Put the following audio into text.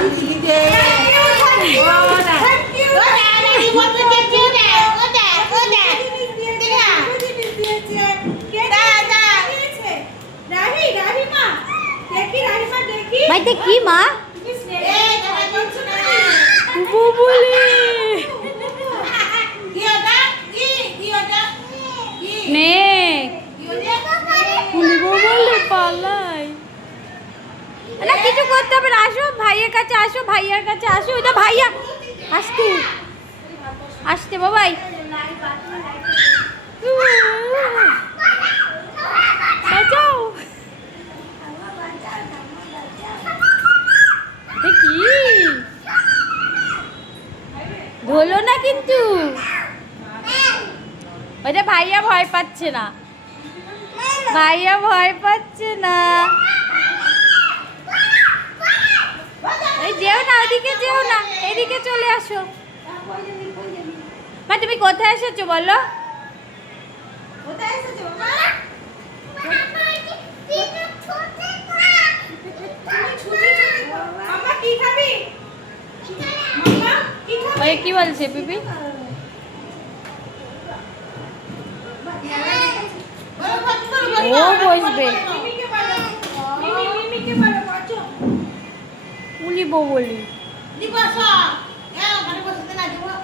দিদিকে ভাইতে কি মা কিছু করতে হবে না, আসো ভাইয়ের কাছে আসো, ভাইয়ার কাছে আসো। ওইটা ভাইয়া আসতে আসতে বাবাই বাঁচাও। কি ধরলো না কিন্তু, ওইটা ভাইয়া ভয় পাচ্ছে না, ভাইয়া ভয় পাচ্ছে না। এই যেও না, ওদিকে যেও না, এদিকে চলে আসো। মা তুমি কোথায় এসেছো বলো? কি বলছে পিপি? ও বসবে বলি বউ বলি।